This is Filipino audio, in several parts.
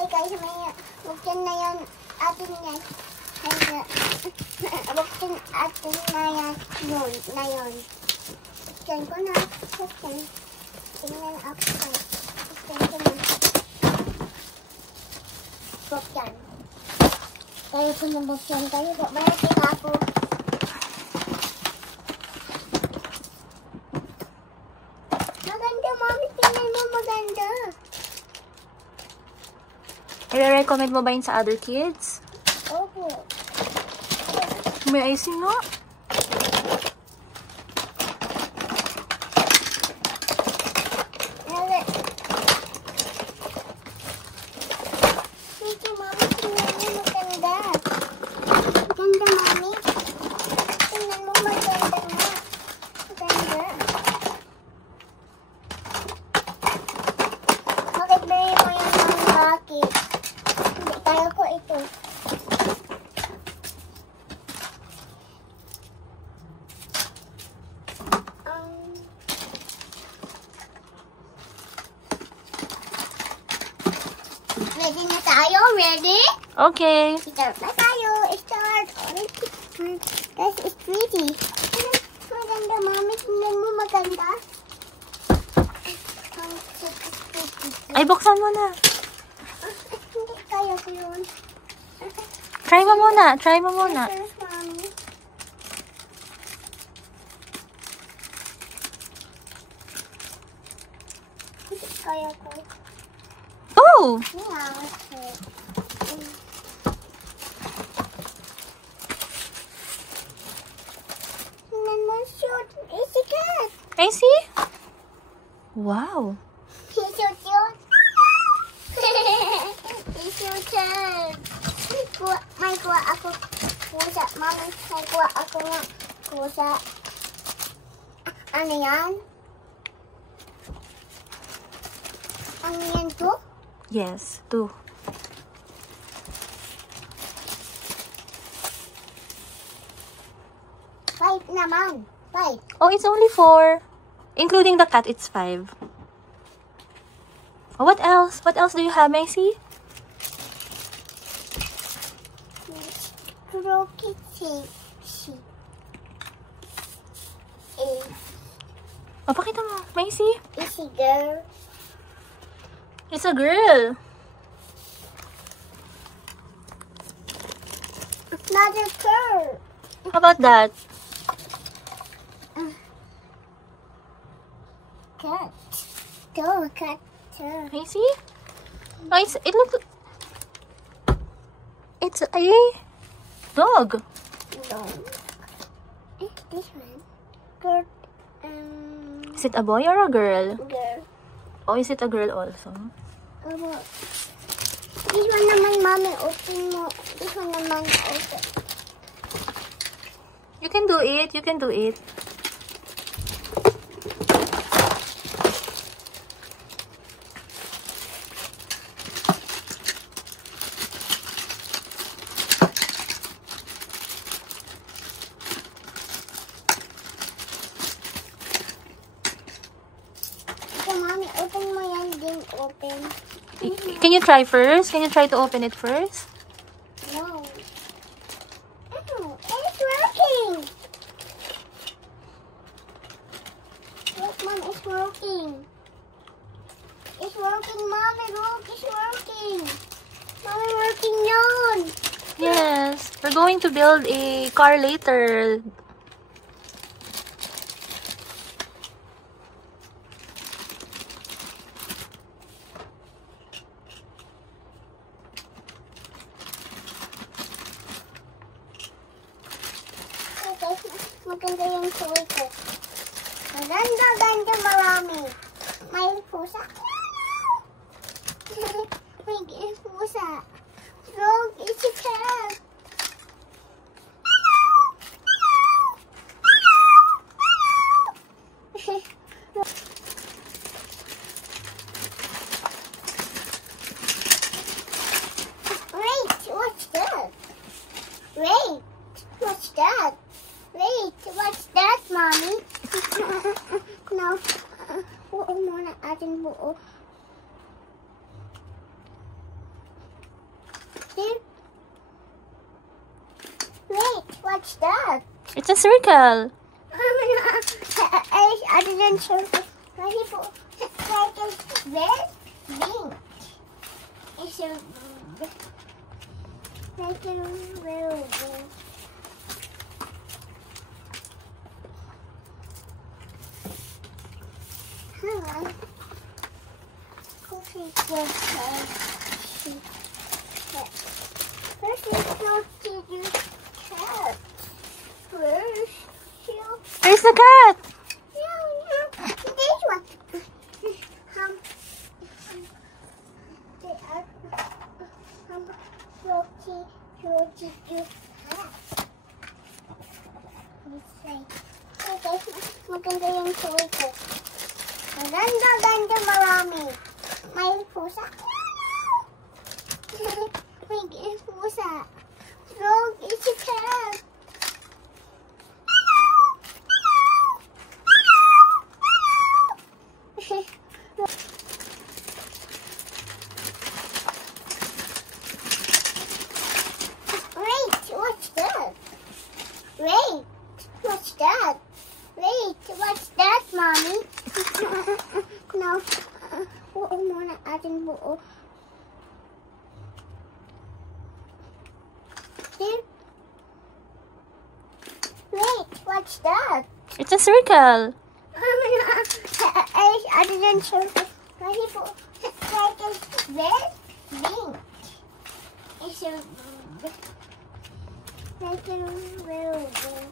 Hi guys, may buksan na yan. Atin yan. Buksan atin na yan. Yun, na yun. Buksan ko na. Buksan. Tingnan ako. Buksan ko na. Buksan. Kaya ko na buksan kayo. Buksan ako. Maganda, Mami. Tingnan mo maganda. I-recommend mo ba yun sa other kids? Opo. May icing nga. Sige, Mami. Tingnan mo maganda. Maganda, Mami. Tingnan mo maganda nga. Maganda. Bakit ba mo yung mga bakit? Hindi tayo ko ito. Ready na tayo? Ready? Okay. Start na tayo. Start. Guys, it's pretty. Maganda, Mami. Tingnan mo maganda. Ay, buksan mo na. Hindi kaya ko yun. Try mo muna. Try mo muna. First, Mami. Hindi kaya ko. Oh! Yeah, okay. Tingnan mo, shoot. Easy cat. I see? Wow. Shoot, shoot. Shoot, shoot. May kuha ako kusa. Mami, may kuha ako nga kusa. Ano yan? Ano yan to? Yes, 2. Five naman. Five. Oh, it's only 4. Including the cat, it's 5. Oh, what else? What else do you have, Macy? Crooked sheep. Oh, pakita mo, Macy. Easy girl. It's a girl. Another girl. How about that? Cat. Go, cat. Macy? Oh, it looks... It's a dog. No. This one. Girl. Is it a boy or a girl? Girl. Oh, is it a girl also? This one naman, Mommy, open mo. This one naman, open. You can do it. You can do it. So, Mommy, open mo yan din, open. Can you try first? Can you try to open it first? No. Oh, it's working. Look, Mom, it's working. It's working, Mommy. Look, it's working. Mommy, working yun. Yes. We're going to build a car later. Maganda yung toy ko. Maganda, ganda, marami. May pusa. May pusa. Rogue, it's a cat. Wait, what's that? Wait, what's that? Wait, what's that, Mommy? No. Buo muna ating buo. It's a circle. I didn't circle. Ready for like a red pink. It's a like a real big. Hello. Cookie cat. First is not to do cat. First, Where's the cat? this one. They are Rocky do cat. Let's say. Okay, maganda yung toy ko. Maganda marami. May pusa. May pusa. Frog is a cat. What's that, Mommy? No. Buo muna ating buo. Here. Wait, what's that? It's a circle. I didn't circle. Ready for like a red pink. It's a like a real big.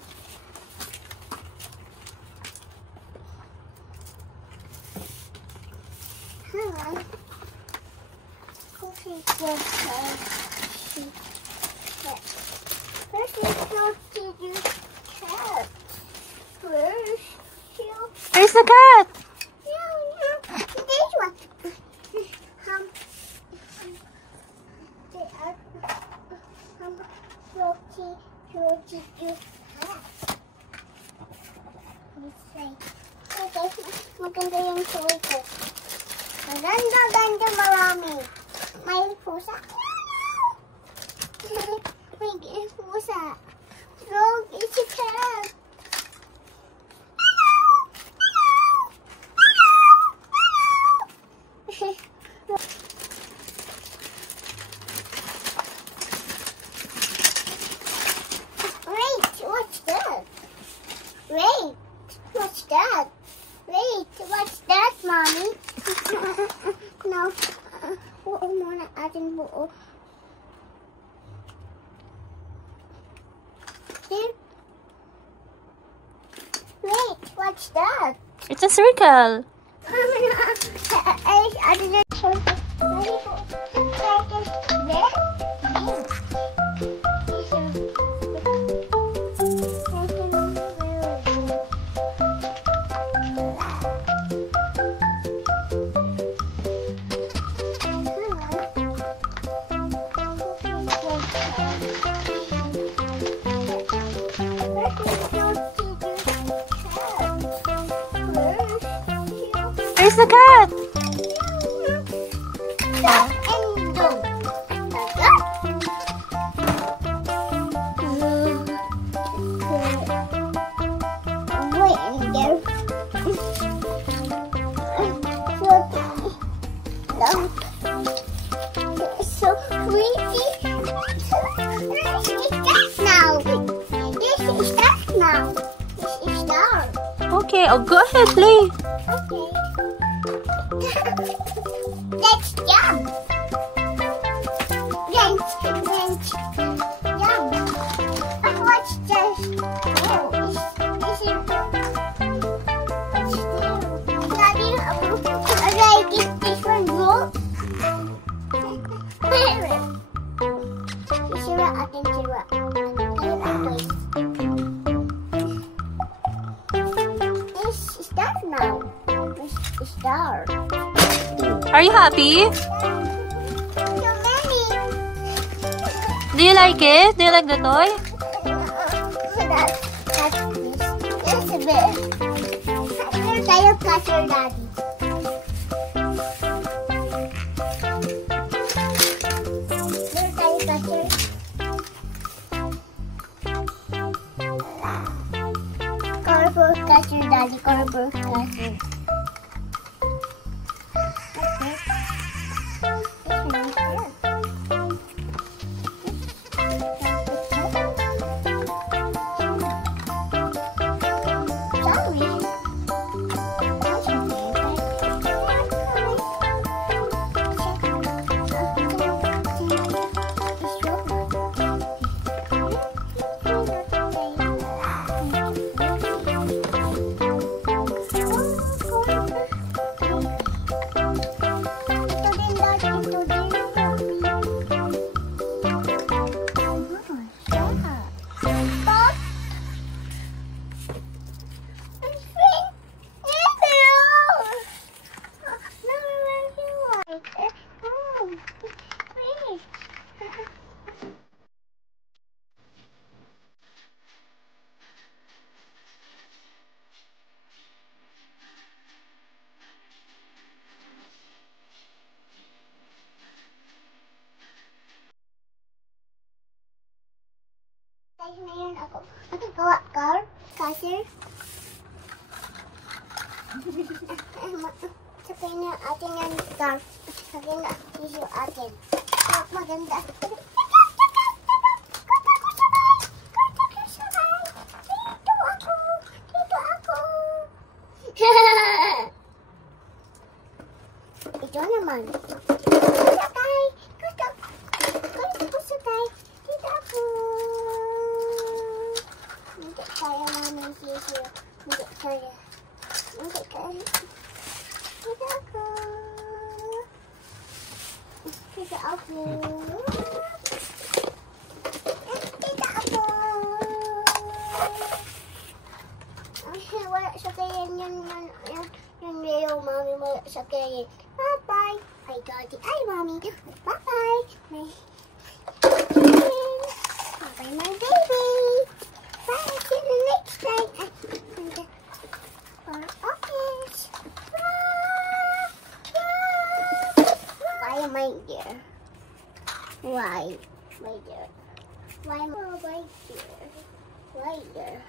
Hello. Cookie cat. First is not to do cat. First, Where's the cat? this one. They are Rocky do cat. Let's say. Okay, maganda yung toy ko. Maganda marami. May pusa. May pusa. Frog is a cat. Wait, what's that? Wait, what's that? Wait, what's that, Mommy? No. Buo muna ating buo. Here. Wait, what's that? It's a circle. I didn't circle. Ready for like a red pink. It's a like a real big. Where's the cat? Wait in there. So creepy. This is dark now. This is dark now. This is dark. Okay, oh, go ahead, play. Okay. Let's jump. Let's jump. What's this? Oh, this is what's this? Daddy, I get this one roll. Sira atin sira. Ayun ang place. This is dark now. This is dark. Are you happy? So many. Do you like it? Do you like the toy? That's a bit. Meron tayo cutter, Daddy. Meron tayo cutter. Ngayon ako. Ano gawa? Car? Castle? Sakay na atin yan car. Sakay na yung atin. Maganda. Ito naman. Sakay! Gusto ko sakay. Dito ako. Hindi kaya namin sisiyo. Hindi kaya. Hindi kaya. Dito ako. Dito ako. Dito ako. Ay, wala sakayin yun. Yung Leo, Mommy, wala sakayin. Bye-bye. Ay, Daddy. Ay, Mommy. Bye-bye. Bye-bye, my baby. Bye. See you next time. Our office. Why, my dear? Why, my dear? Why, my dear? Why, dear?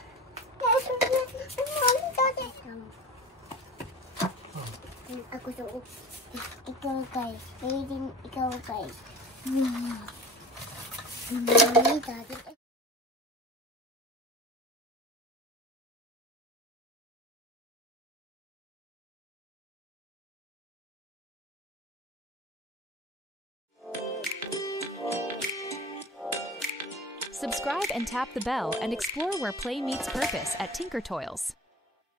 Ako sa ikaw guys. Waiting ikaw guys. Subscribe and tap the bell and explore where play meets purpose at Tinker Toys.